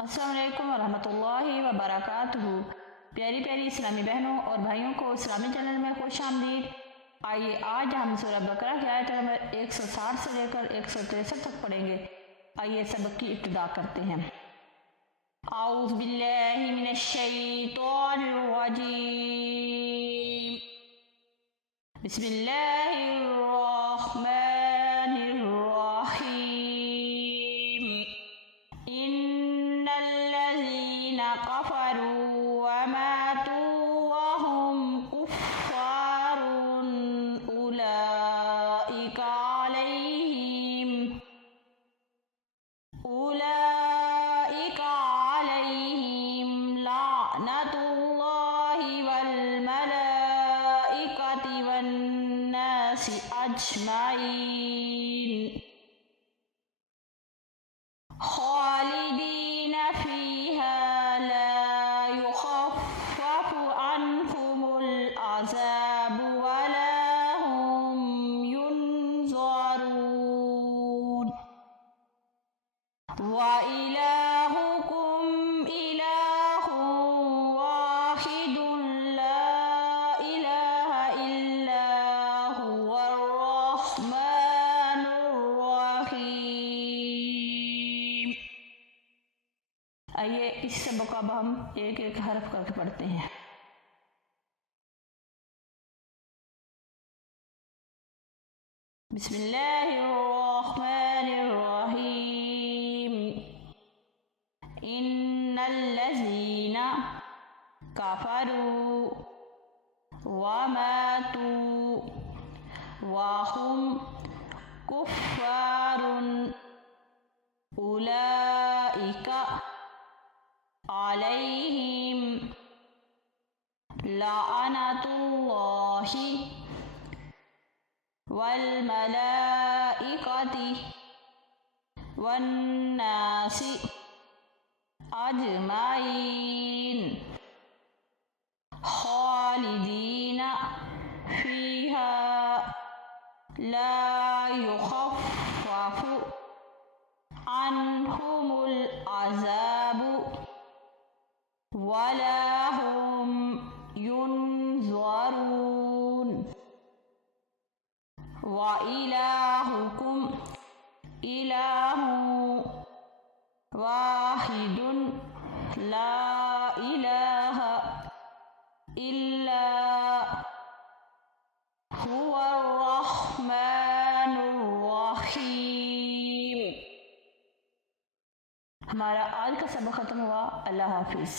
अस्सलाम वालेकुम रहमतुल्लाहि व बरकातुहू। प्यारी प्यारी इस्लामी बहनों और भाइयों को इस्लामी चैनल में खुश आमदीद। आइए आज हम सूरह बकरा की आयत नंबर 160 से लेकर 163 तक पढ़ेंगे। आइए सबक की इब्तिदा करते हैं। आऊज़ु बिल्लाहि मिनश शैतानिर रजीम। बिस्मिल्लाहिर रहमानिर रहीम। इन्नल्लज़ीना कफ़रू व मातू व हुम कुफ़्फ़ारुन उलाइका अलैहिम लानतुल्लाहि वल मलाइकति वन नासि अजमाइन खालिदीन फीहा ला युख़फ़फ़ु अन्हुमुल अज़ाब वला हुम युनज़रून। व इलाहुकुम इलाहुन वाहिदुन ला इलाहा इल्ला हुवर रहमानुर रहीम। आइए इस सबक को अब हम एक एक हरफ करके पढ़ते हैं। बिस्मिल्लाहिर्रहमानिर्रहीम। इन्नल्लज़ीना कफ़रू व मातू व हुम कुफ़्फ़ारुन उलाइका अलैहिम लाअनतुल्लाहि वल मलाइकति वन नासि अजमाइन खालिदीन फीहा ला युख़फ़फ़ु अन्हुमुल अज़ाब वला हुम युनज़रून। व इलाहुकुम इलाहुन वाहिदुन ला इलाहा इल्ला हुवर रहमानुर रहीम। हमारा आज का सबक खत्म हुआ। अल्लाह हाफिज़।